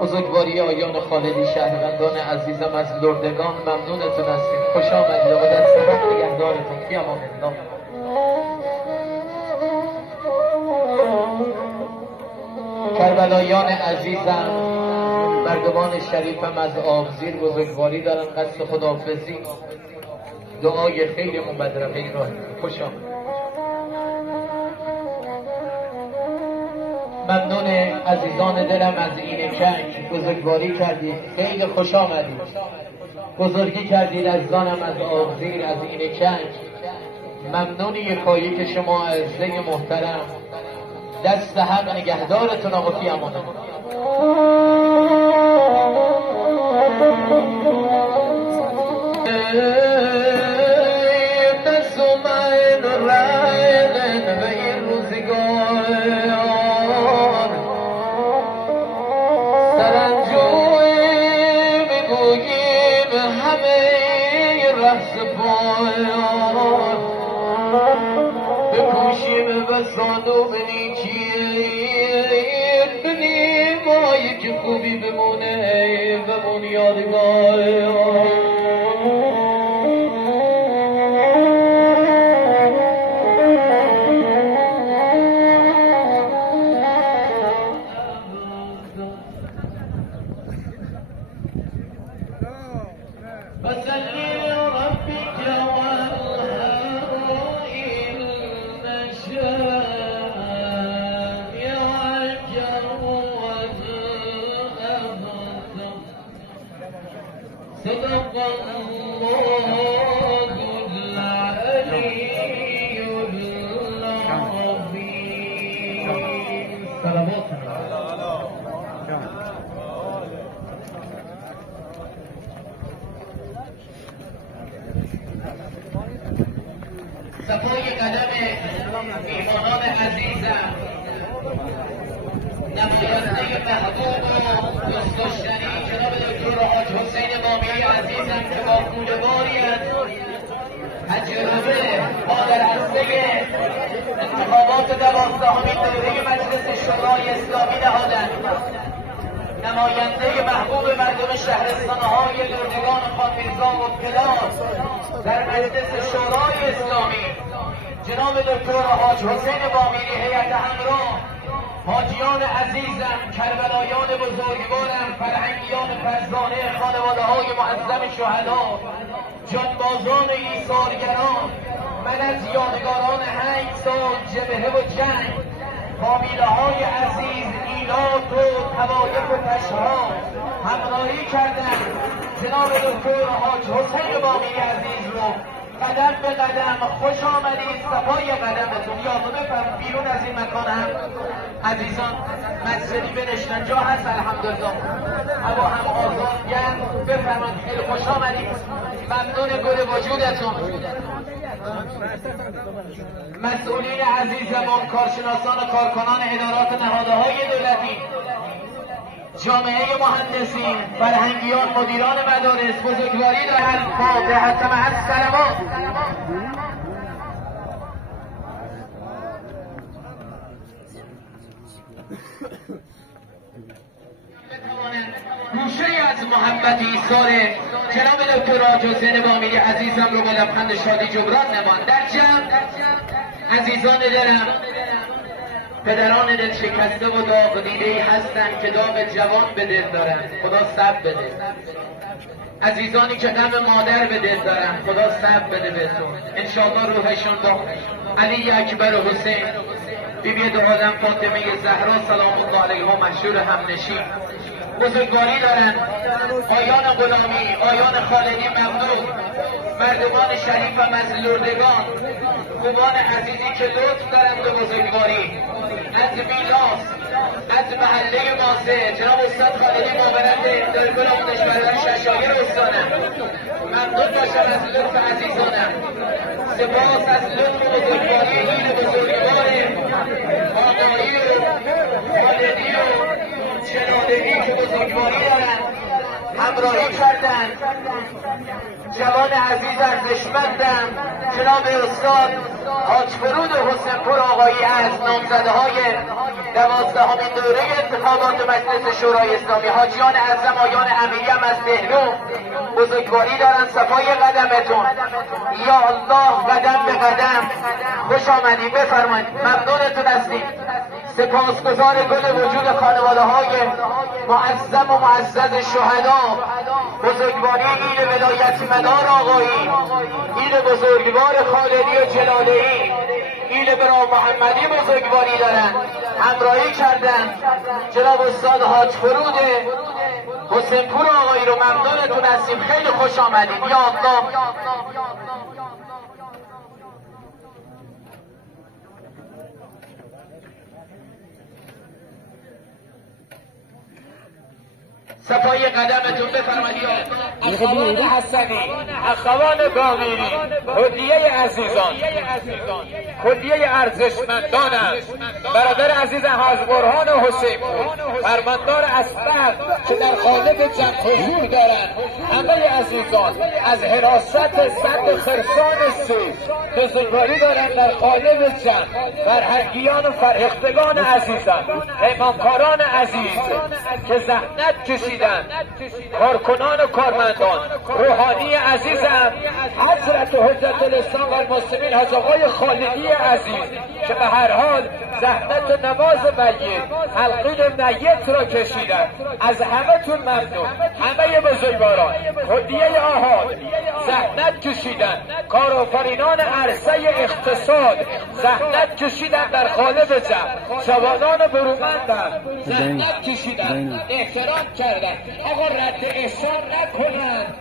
بزرگواری آیان خالدی، شهروندان عزیزم از لردگان ممنونتون هستیم. خوش آمدید. آقا دست سپاس نگهدارتون. فی امان الله. کربلایان عزیزم، مردمان شریفم از آبزیر بزرگواری دارن، قصد خداحافظی دعای خیلی مبدرقه را. خوش آمدید. ممنون عزیزان دلم از این کنج، بزرگواری کردید، خیلی خوش آمدید. بزرگی کردید عزیزانم از آبزیر، از این کنج. ممنون یکایی که شما عزیزه محترم، دست حق نگهدارتون. آقا فی امان الله. بکوشیم بسانو بنیم بایی که خوبی بمونه بمون یادگار. صفای قدم ایمانان عزیزم، نماینده محبوب و دوست داشتنی جناب دکتر حاج حسین بامیری عزیزم که با کوله‌باری از تجربه مادر هسته انتخابات 12مین دوره مجلس شورای اسلامی نهادند، نماینده محبوب مردم شهرستان‌های لردگان خانمیرزا و پلاس در مجلس شورای اسلامی جناب دکتر حاج حسین بامیری، هیئت همراه، حاجیان عزیزم، کربلایان بزرگوارم، فرهنگیان فرزانه، خانواده‌های معظم شهدا، جانبازان ایثارگران، من از یادگاران 8 سال جبهه و جنگ، فامیله‌های عزیز ایلات و طوایف و تشها همراهی کردن جناب دکتر حاج حسین بامیری عزیز رو قدم به قدم. خوش آمدید. صفای قدمتون. یا بفرم بیرون از این مکان هم عزیزان مسجدی بنشنن، جا هست الحمدلله، هوا هم آزاد گرم. بفرمایید. خیلی خوش آمدید. ممنون گل وجودتون. مسئولین عزیزمون، کارشناسان و کارکنان ادارات نهادهای دولتی، جامعه مهندسین، فرهنگیان، مدیران مدارس، بزرگواری دارند. فاتحه مع الصلوات. گوشه از محبت ایثار جناب دکتر حاج حسین بامیری عزیزم رو با لبخند شادی جبران نمان. در جمع عزیزان دلم، پدران دل شکسته و داغ دیده‌ای هستند که داغ جوان به دل دارند، خدا صبر بده. عزیزانی که غم مادر به دل دارند، خدا صبر بده بهتون. انشاءالله روحشون با علی اکبر و حسین، بیبی دو عالم فاطمه زهرا سلام الله علیها مشهور همنشین بزرگواری دارند. آیان غلامی، آیان خالدی ممنون، مردمان شریفم از لردگان، خوبان عزیزی که لطف دارند به بزرگواری، از میلاس از محله ماسه جناب استاد خالدی معاونت دارگل آموزش پرورش ششایر استانم. ممنون باشم از لطف عزیزانم. سپاس از لطف و بزرگواری این بزرگوار آقایی و خالدی و شنادگی که بزرگواری دارن همراهی کردن. جوان عزیز ارزشمندم جناب استاد حاج فرود حسینپور آقایی از نامزده‌های 12مین دوره انتخابات مجلس شورای اسلامی. حاجیان اعظم آیان امیری هم از بهلو بزرگواری دارن. صفای قدمتون یا الله، قدم به قدم خوش آمدید. بفرمایید، ممنونتون هستیم. سپاسگزار کل وجود خانواده های معظم و معزز شهدا. بزرگواری ایل ولایت مدار آقایی، ایل بزرگوار خالدی و جلاله‌ای، ایل برا محمدی بزرگواری دارن، همراهی کردن. جناب استاد حاج فرود حسینپور آقایی رو ممنونتون هستیم. خیلی خوش آمدید. یا الله. صفای قدمتون بفرمایید. اخوان حسنی، اخوان باقری، هدیه عزیزان، هدیه ارزشمندان است. برادر عزیز حاج برهان حسین فرماندار اسبق که در قالب جمع حضور دارند. همه عزیزان از حراست صد خرسان سه بزرگواری دارند در قالب جمع. فرهنگیان و فرهختگان عزیزان، پیمانکاران عزیز که زحمت کشیدند، کارکنان و کارمندان، روحانی عزیزم حضرت حجت الاسلام و المسلمین حاج آقای خالدی عزیز که به هر حال زحمت نماز میت، تلقین میت را کشیدند. از همه تون ممنون. همه بزرگواران هدیه آحاد زحمت کشیدند. کارآفرینان عرصه اقتصاد زحمت کشیدند در قالب جمع. جوانان برومندند زحمت کشیدند، احترام کردند. آقا رد احسان نکنند.